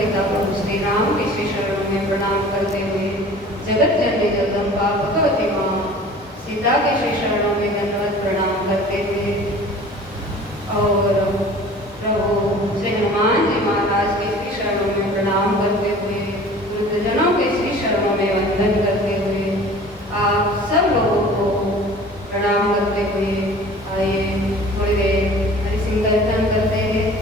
पिता प्रभु श्री राम के श्री चरणों में प्रणाम करते हुए जगत जननी जगदम्बा भगवती माँ सीता के श्री चरणों में दंडवत प्रणाम करते हुए और प्रभु श्री हनुमान जी महाराज के श्री चरणों में प्रणाम करते हुए वृद्धजनों के श्री चरणों में वंदन करते हुए आप सब लोगों को प्रणाम करते हुए आइए थोड़ी देर हरि सिंह कीर्तन करते हैं।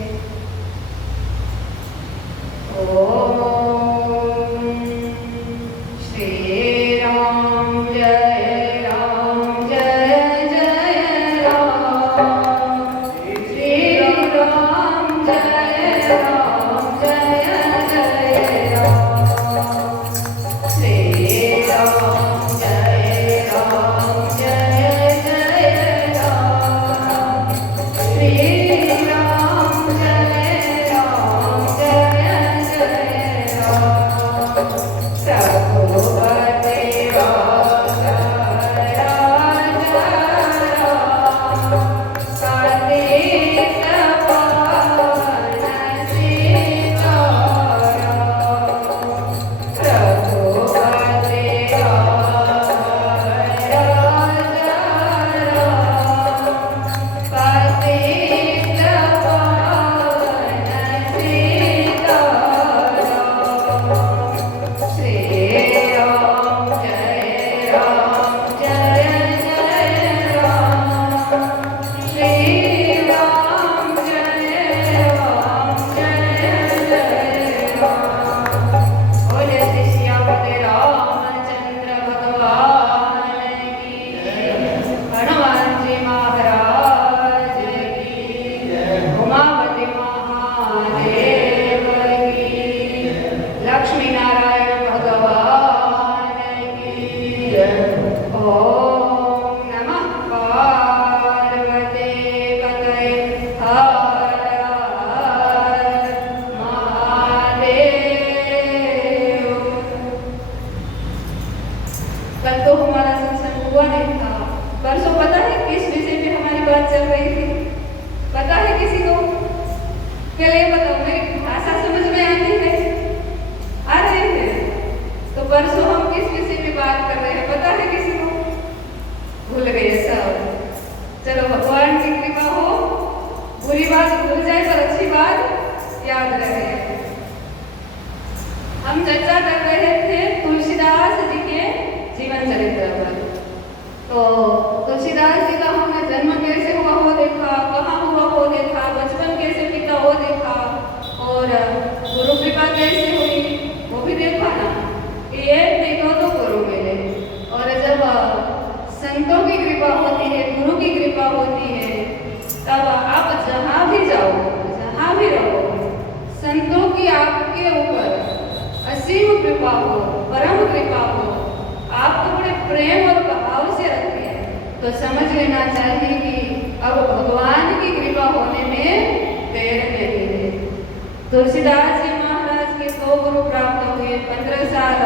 तुलसीदास जी महाराज के 100 गुरु प्राप्त हुए, 15 साल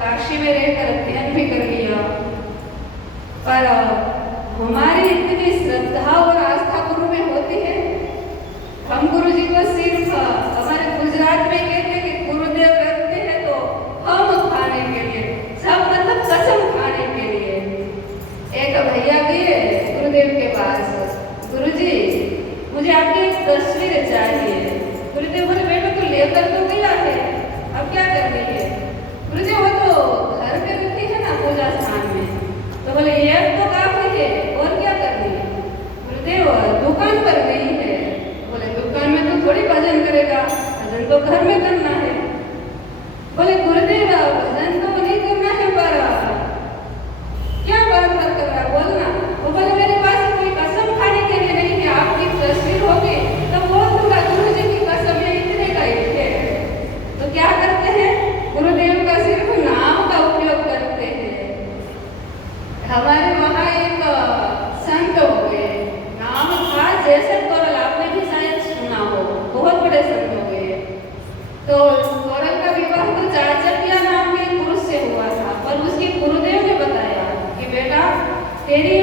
काशी में रहकर अध्ययन भी कर लिया, पर हमारी इतनी श्रद्धा और आस्था गुरु में होती है। हम गुरु जी को सिर्फ हमारे गुजरात में कहते हैं कि गुरुदेव रखते हैं तो हम खाने के लिए, सब मतलब कसम खाने के लिए। एक भैया गए गुरुदेव के पास, गुरुजी मुझे आपकी एक तस्वीर चाहिए। गुरुदेव बोले बेटा तो लेकर तो गया है, अब क्या करनी है? गुरुदेव वो तो घर पे रखी है ना पूजा स्थान में। तो बोले ये तो काफी है, और क्या करनी है? गुरुदेव दुकान पर गई है। बोले दुकान में तो थोड़ी भजन करेगा, भजन तो घर में करना है। बोले गुरुदेव भजन तो नहीं करना है, पर क्या बात कर रहा है बोलना। वो बोले मेरे पास कोई कसम खाने के लिए नहीं है, आपकी तस्वीर होगी तो बोल दूंगा गुरु जी की कसम है, इतने का ही है। तो क्या करते हैं, गुरुदेव का सिर्फ नाम का उपयोग करते हैं। हमारे वहाँ एक संत हो गए, नाम था जैसे कोरल, आपने भी शायद सुना हो, बहुत बड़े संत हो गए। तो कोरल का विवाह तो चाचकिया नाम के पुरुष से हुआ था, पर उसके गुरुदेव ने बताया कि बेटा तेरी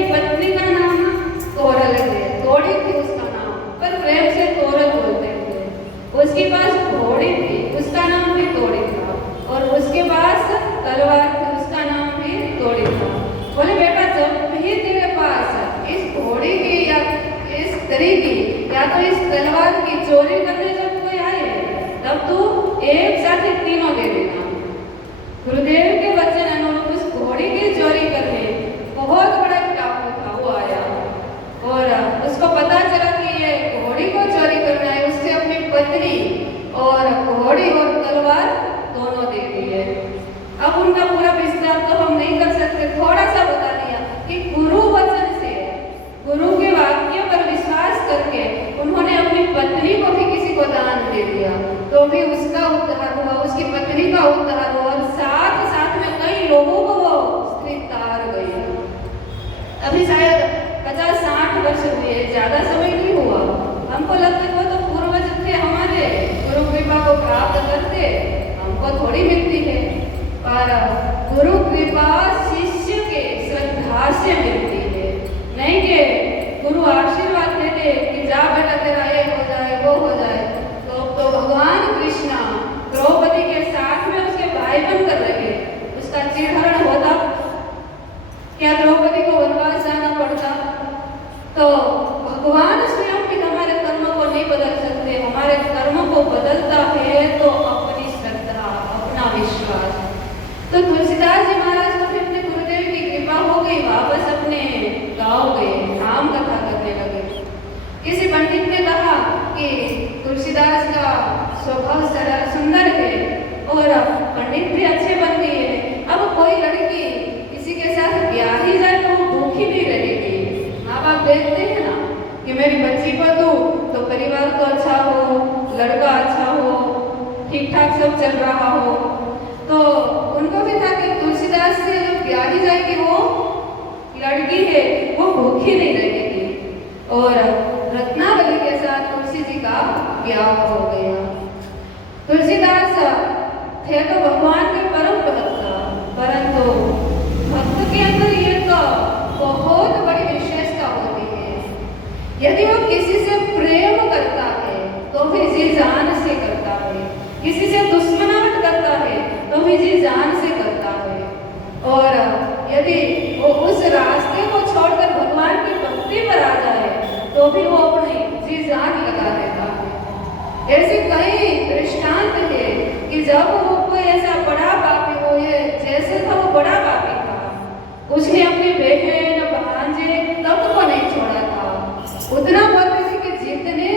एक साथ ही तीनों दे देना। गुरुदेव के वचन अनुरूप उस घोड़ी की चोरी करने बहुत बड़ा टापू था, वो आया और उसको पता चला कि ये घोड़ी को चोरी करना है। उससे अपनी पत्नी और घोड़ी और तलवार दोनों दे दिए। अब उनका पूरा विस्तार तो हम नहीं कर सकते, थोड़ा सा बता दिया कि गुरु वचन से, गुरु के वाक्य पर विश्वास करके उन्होंने अपनी पत्नी को भी किसी को दान दे दिया, तो भी उसका उद्धार हुआ, उसकी पत्नी का उद्धार हुआ और साथ साथ में कई लोगों को वो स्त्री तार गई। अभी शायद 50-60 वर्ष हुए, ज्यादा समय नहीं हुआ। हमको लगता है वो तो पूर्वज थे हमारे, गुरु कृपा को प्राप्त करते, हमको थोड़ी मिलती है, पर गुरु कृपा शिष्य के श्रद्धा से मिलती है। नहीं कि गुरु आशीर्वाद देते कि जा बेटा तेरा ये हो जाए वो हो जाए। तो भगवान कृष्ण द्रौपदी के साथ में उसके भाई बनकर रहे, उसका चिरहरण होता, क्या द्रौपदी को वनवास जाना पड़ता? तो भगवान स्वयं भी हमारे कर्मों को नहीं बदल सकते, हमारे कर्मों को बदलता है तो अपनी श्रद्धा, अपना विश्वास। तो तुलसीदास जी महाराज को भी अपने गुरुदेव की कृपा हो गई, वापस अपने गाँव गए, राम कथा करने लगे। किसी पंडित ने कहा कि तुलसीदास का स्वभाव सरल सुंदर है और पंडित भी अच्छे बन गए हैं, अब कोई लड़की किसी के साथ ब्याह ही जाए तो वो भूखी नहीं रहेगी। माँ बाप देखते हैं ना कि मेरी बच्ची पर तो परिवार तो अच्छा हो, लड़का अच्छा हो, ठीक ठाक सब चल रहा हो, तो उनको भी था कि तुलसीदास से जो ब्याही जाएगी वो लड़की है वो भूखी नहीं रहेगी। और रत्नावली के साथ तुलसी जी का ब्याह हो गया। तुलसीदास थे तो भगवान के परम भक्त, परंतु भक्त के अंदर ये तो बहुत बड़ी विशेषता होती है, यदि वो किसी से प्रेम करता है तो भी जी जान से करता है, किसी से दुश्मनावट करता है तो भी जी जान से करता है, और यदि वो उस रास्ते को छोड़कर भगवान की भक्ति पर आ जाए तो भी वो अपनी जी जान लगा देता है। ऐसे कई दृष्टांत है कि जब वो कोई ऐसा बड़ा पापी हो, ये जैसे था वो बड़ा पापी था, उसने अपनी बहन भांजे तब को नहीं छोड़ा था। उतना पापी थी कि जितने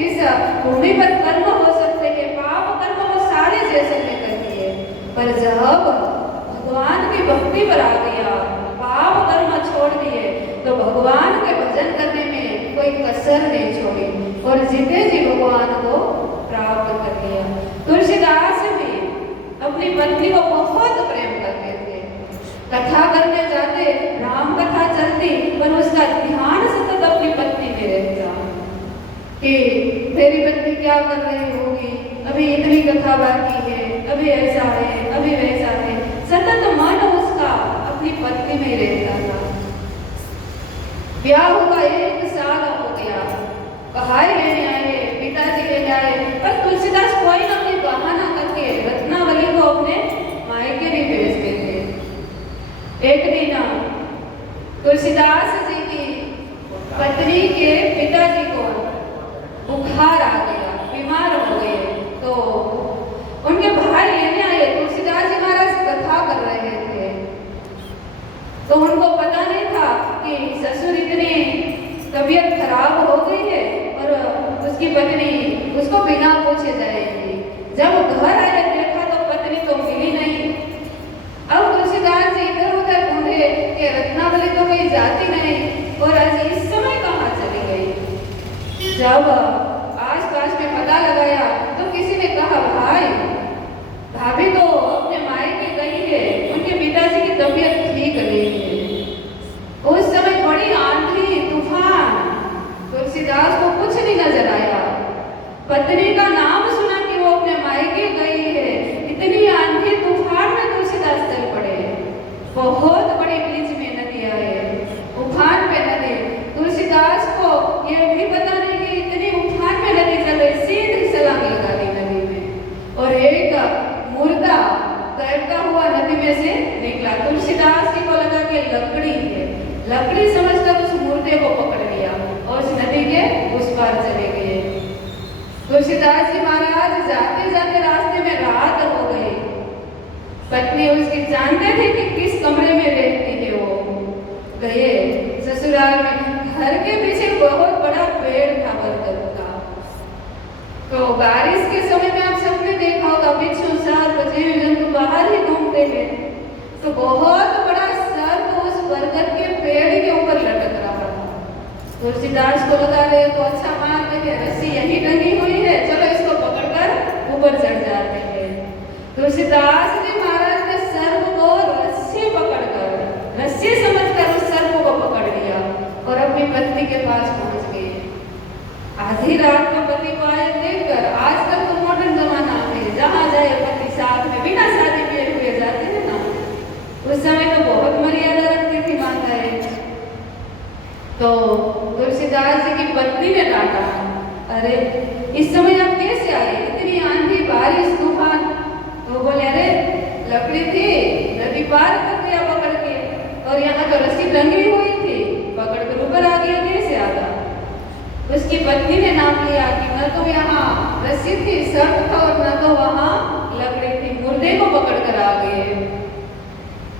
इस भूमि पर कर्म हो सकते हैं, पाप कर्म वो सारे जैसे ने कर दिए, पर जब भगवान की भक्ति पर आ गया, पाप कर्म छोड़ दिए, तो भगवान के भजन करने में कोई कसर नहीं छोड़ी और जीते जी भगवान को प्राप्त कर लिया। तुलसीदास भी अपनी पत्नी को बहुत प्रेम करते थे, कथा करने जाते, राम कथा चलती, पर उसका ध्यान सतत अपनी पत्नी में रहता कि मेरी पत्नी क्या कर रही होगी, अभी इतनी कथा बाकी है, अभी ऐसा है, अभी वैसा है, सतत मन उसका अपनी पत्नी में रहता था। ब्याह हुआ 1 साल हो गया, भाई लेने आए, पिताजी लेने आए, पर तुलसीदास कोई ना कोई बहाना करके रत्नावली को अपने मायके भी भेजते थे। एक दिन तुलसीदास जी की पत्नी के पिताजी को बुखार आ गया, बीमार हो गए, तो उनके भाई लेने आए। तुलसीदास जी महाराज कथा कर रहे थे, तो उनको पता नहीं था कि ससुर इतनी तबीयत खराब हो गई है और उसकी पत्नी उसको बिना पूछे जाएगी। जब घर आए देखा तो पत्नी तो मिली नहीं। अब तुलसीदास जी इधर उधर ढूंढे कि रत्नावली तो कहीं जाती नहीं और आज इस समय कहाँ चली गई। जब आस पास में पता लगाया तो किसी ने कहा भाई भाभी तो अपने मायके गई है, उनके पिताजी की तबीयत ठीक नहीं है। उस समय बड़ी आंधी तूफान, तुलसीदास को कुछ नहीं नजर आया। पत्नी का नाम सुना कि वो अपने मायके गई है, इतनी आंधी तूफान में तुलसीदास चल पड़े। बहुत बड़ी बीच में नदी आए, उफान पे नदी। तुलसीदास को ये भी पता नहीं कि इतनी उफान में नदी चल रही, सीधी छलांग लगा दी नदी में और एक मुर्दा तैरता हुआ नदी में से निकला। तुलसीदास जी को लगा कि लकड़ी है, लकड़ी समझकर उस मुर्दे को पकड़ लिया और उस नदी के उस पार चले गए। तुलसीदास जी महाराज जाते जाते रास्ते उसकी जानते थे कि किस कमरे में रहती है वो। गए ससुराल में, घर के पीछे बहुत बड़ा पेड़ था बरगद का। तो बारिश के समय में आप सबने देखा होगा बिच्छू सर्प जीव जंतु बाहर ही घूमते हैं, तो बहुत बड़ा सर्प उस बरगद के पेड़ के ऊपर लटक रहा था। तुलसीदास को लगा रहे तो अच्छा मार के रस्सी यही टंगी हुई है, चलो इसको पकड़कर ऊपर चढ़ जाते हैं। तुलसीदास जी महाराज ने सर्प को रस्सी पकड़कर, रस्सी समझकर उस सर्प को पकड़ लिया और अपनी पत्नी के पास पहुंच गए। आधी रात में पति को आए देखकर, आजकल तो मॉडर्न जमाना है, जहां जाए पति साथ में बिना शादी किए हुए जाते हैं ना, उस समय तो बहुत मर्यादा रखती थी माताएं। तो तुलसीदास जी की पत्नी ने डांटा, अरे इस समय आप कैसे आए, इतनी आंधी बारिश तूफान। तो बोले अरे लकड़ी थी, नदी पार कर दिया पकड़ के, और यहाँ तो रस्सी टंगी हुई थी, पकड़ कर ऊपर आ गया, कैसे आता। उसकी पत्नी ने नाम लिया कि न तो यहाँ रस्सी थी, सर्प था, और न तो वहाँ लकड़ी थी, मुर्दे को पकड़ कर आ गए।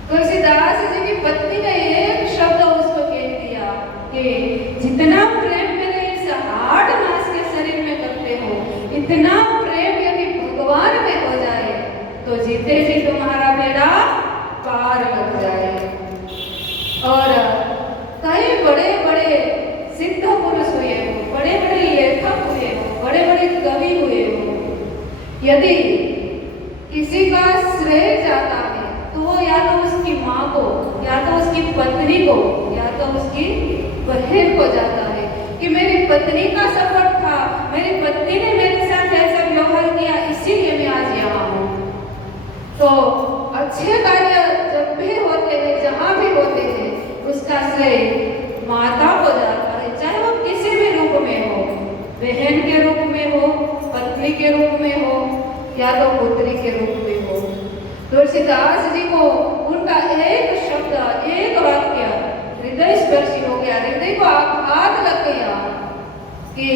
तुलसीदास जी की पत्नी ने एक शब्द उसको कह दिया कि जितना प्रेम मेरे इस हाड़ मांस के शरीर में करते हो, इतना प्रेम यदि भगवान में हो जाए तो जीते जी तुम्हारा बेड़ा पार लग जाए। और कई बड़े बड़े सिद्ध पुरुष हुए हो, बड़े बड़े लेखक हुए हो, बड़े बड़े कवि हुए हो, यदि किसी का श्रेय जाता है तो वो या तो उसकी माँ को, या तो उसकी पत्नी को, या तो उसकी बहन को जाता है कि मेरी पत्नी का सपोर्ट था, मेरी पत्नी ने मेरे साथ ऐसा व्यवहार किया, इसीलिए मैं आज यहाँ हूँ। तो अच्छे कार्य जब भी होते हैं, जहाँ भी होते हैं, उसका श्रेय माता को जाता है, चाहे वो किसी भी रूप में हो, बहन के रूप में हो, पत्नी के रूप में हो, या तो पुत्री के रूप में हो। तुलसीदास जी को उनका एक शब्द, एक वाक्य हृदय स्पर्शी हो गया, हृदय को आघात लग गया कि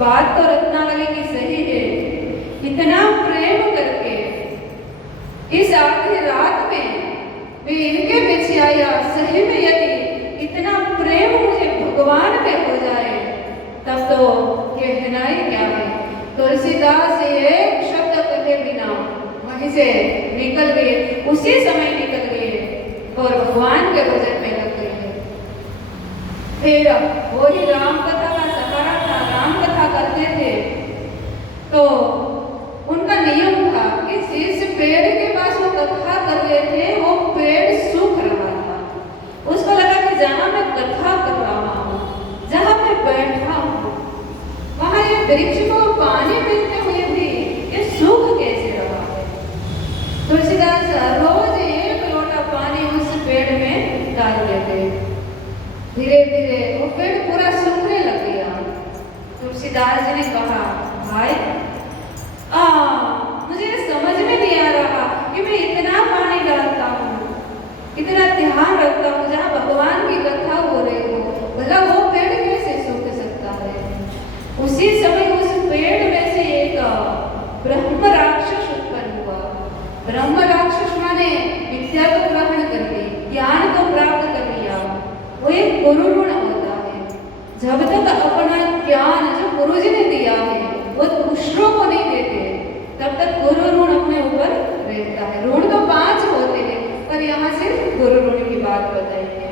बात तो रत्नावली की सही है, इतना प्रेम करके इस आखिरी रात में वे इनके पीछे आया। सही में यदि इतना प्रेम मुझे भगवान में हो जाए तब तो कहना ही क्या है। तुलसीदास एक शब्द कहे बिना वहीं से निकल गए, उसी समय निकल गए और भगवान के भजन में लग गए। फिर वही राम कथा का सहारा था, राम कथा करते थे तो उनका नियम था कि जिस पेड़ के पास वो कथा कर रहे थे वो पेड़ सूख रहा था। उसको लगा कि जहाँ मैं कथा कर रहा हूँ, जहाँ मैं बैठा हूँ, वहाँ ये वृक्ष को पानी मिलते हुए भी ये सूख कैसे रहा है। तुलसीदास रोज एक लोटा पानी उस पेड़ में डाल देते, धीरे धीरे वो पेड़ पूरा सूखने लग गया। तुलसीदास जी ने कहा, भाई मुझे समझ में नहीं आ रहा कि मैं इतना पानी डालता हूँ, इतना ध्यान रखता हूँ, जहाँ भगवान की कथा हो रही हो, भला वो पेड़ कैसे सूख सकता है। उसी समय उस पेड़ में से एक ब्रह्म राक्षस उत्पन्न हुआ। ब्रह्म राक्षस माने विद्या को ग्रहण कर ली, ज्ञान को प्राप्त कर लिया, वो एक गुरु ऋण होता है। जब तक अपना ज्ञान जो गुरु जी ने दिया है वो दूसरों को नहीं देते, तब तक गुरु ऋण अपने ऊपर रहता है। ऋण तो 5 होते हैं, पर यहाँ सिर्फ गुरु ऋण की बात बताई है।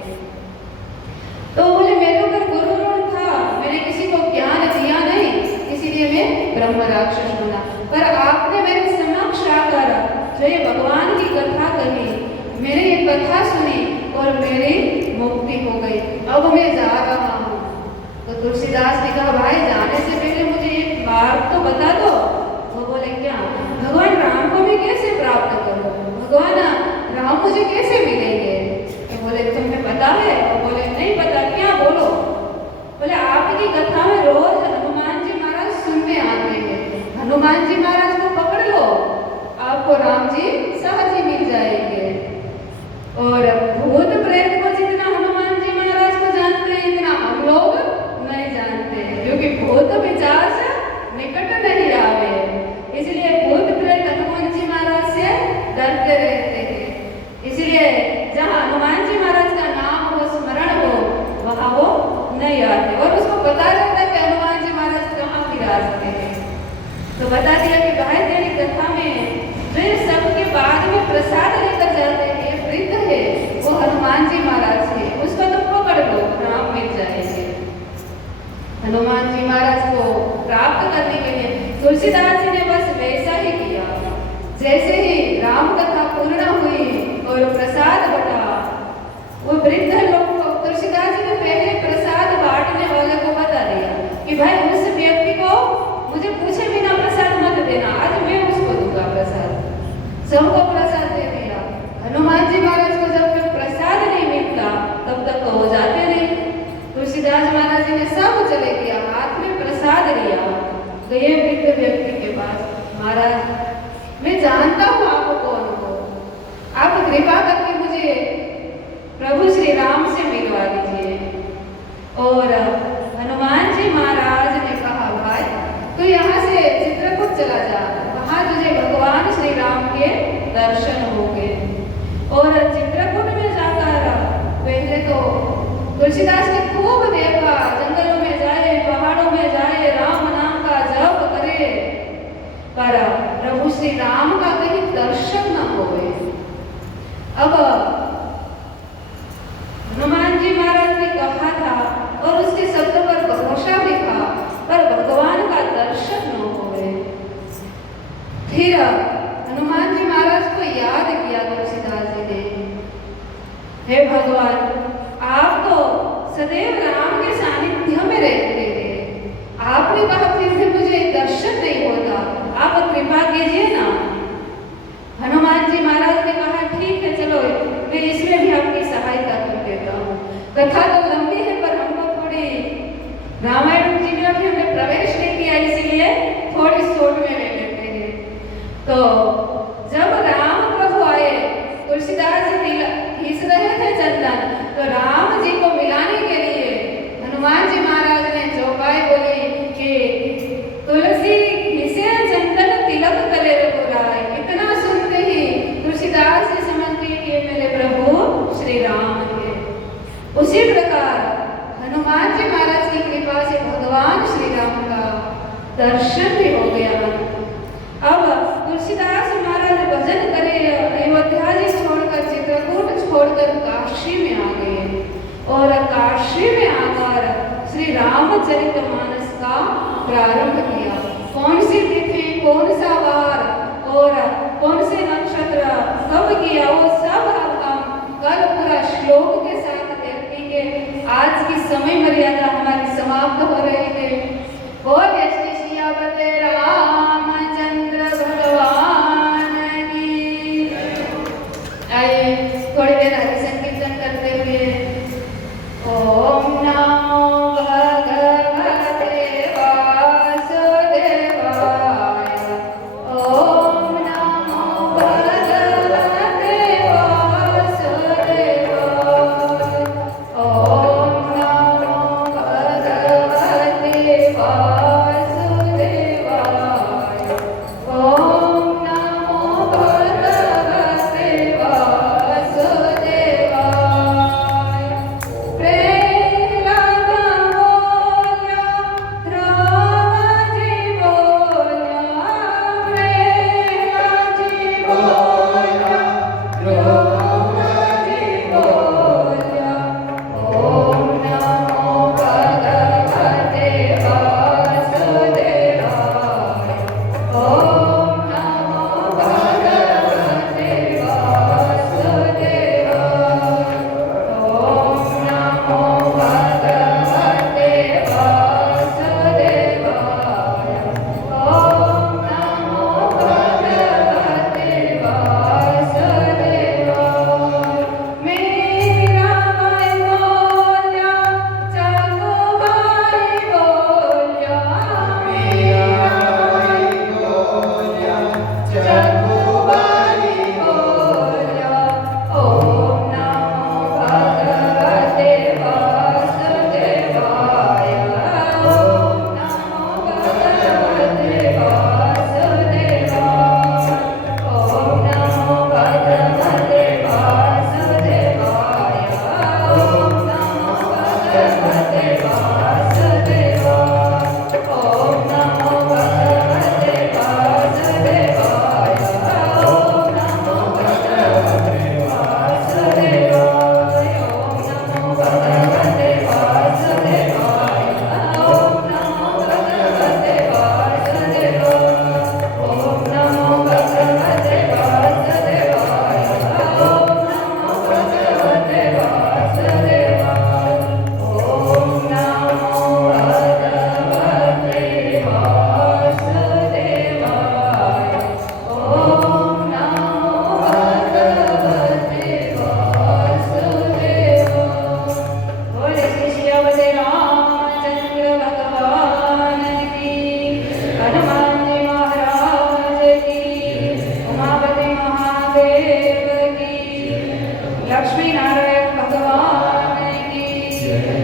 तो बोले मेरे ऊपर गुरु ऋण था, मैंने किसी को ज्ञान दिया नहीं, इसीलिए मैं ब्रह्म राक्षस बना। पर आपने मेरे समक्ष आकर जो ये भगवान की कथा कही, मैंने ये कथा सुनी और मेरी मुक्ति हो गई, अब मैं जा रहा हूँ। तो तुलसीदास ने कहा, भाई जाने से पहले मुझे एक बात तो बता दो। वो बोले क्या, भगवान राम को भी कैसे प्राप्त करूं, भगवान राम मुझे कैसे मिलेंगे। तो बोले तुम्हें पता है। वो बोले नहीं पता, क्या बोलो। बोले आपकी कथा में रोज हनुमान जी महाराज सुनने आते हैं, हनुमान जी महाराज को पकड़ लो, आपको राम जी सहज ही मिल जाएंगे। और भूत प्रेत को जितना हनुमान जी महाराज को जानते हैं, इतना हम लोग नहीं जानते, क्योंकि भूत विचार से निकट नहीं आवे। तुलसीदास जी ने बस वैसा ही किया। जैसे ही राम कथा पूर्ण हुई और प्रसाद बटा, वो वृद्ध लोग को तुलसीदास जी ने पहले प्रसाद बांटने वाले को बता दिया कि भाई उस व्यक्ति को मुझे पूछे बिना प्रसाद मत देना, आज मैं उसको दूंगा प्रसाद। सबको प्रसाद दे दिया। हनुमान जी महाराज को जब तक प्रसाद नहीं मिलता तब तक तो वो जाते नहीं। तुलसीदास महाराज जी ने सब चले गया, हाथ में प्रसाद लिया, गए वृद्ध व्यक्ति के पास, महाराज मैं जानता हूँ आप कौन हो, आप कृपा करके मुझे प्रभु श्री राम से मिलवा दीजिए। और हनुमान जी महाराज ने कहा भाई तो यहाँ से चित्रकूट चला जा, वहां तुझे भगवान श्री राम के दर्शन होंगे। और चित्रकूट में जाकर पहले तो तुलसीदास ने खूब देखा, जंगलों में जाए, पहाड़ों में जाए, राम नाम का जप करे, पर प्रभु श्री राम का कहीं दर्शन न होए। अब हनुमान जी महाराज ने कहा था और उसके शब्द पर भरोसा भी था, पर भगवान का दर्शन न हुए। फिर हनुमान जी महाराज को याद किया तुलसीदास जी ने, हे भगवान आप तो सदैव राम के सानिध्य में रहते हैं, आपने कहा फिर भी मुझे दर्शन नहीं होता, आप कृपा कीजिए ना। हनुमान जी महाराज ने कहा ठीक है चलो मैं इसमें भी आपकी सहायता कर देता हूँ। कथा तो लंबी है पर हमको थोड़ी रामायण जी में अभी हमने प्रवेश नहीं किया, इसीलिए थोड़ी शॉर्ट में ले लेते हैं। तो जब राम प्रभु आए, तुलसीदास जी घिस रहे थे चंदन, तो राम जी को मिलाने के लिए हनुमान जी महाराज ने चौपाई बोली कि तुलसी घिसे चंदन तिलक तले रघुराय। इतना सुनते ही तुलसीदास जी समझ गए कि मेरे प्रभु श्री राम है। उसी प्रकार हनुमान जी महाराज की कृपा से भगवान श्री राम का दर्शन भी हो गया। अब तुलसीदास महाराज भजन करे, अयोध्या जी छोड़कर, चित्रकूट छोड़कर काशी में आ गए और काशी में आकर श्री रामचरितमानस का प्रारंभ किया। कौन सी तिथि, कौन सा वार और कौन से नक्षत्र कब किया, वो सब हम कल पूरा श्लोक के साथ देखेंगे। आज की समय मर्यादा हमारी समाप्त हो रही है। बोलिए श्री सियावत रामचंद्र भगवान की। आइए थोड़ी देर हरि संकीर्तन करते हुए ओम नमो भगवते वासुदेवाय, ओम नमो भगवते वासुदेवाय, ओम नमो भगवते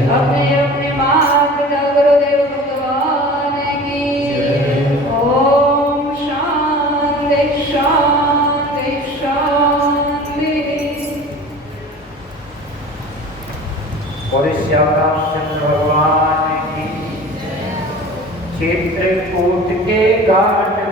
अपने अपने मात पिता गुरुदेव भगवान की। ओम शांति शांति शांति। और श्यामचंद्र भगवान की चित्रकूट के घाट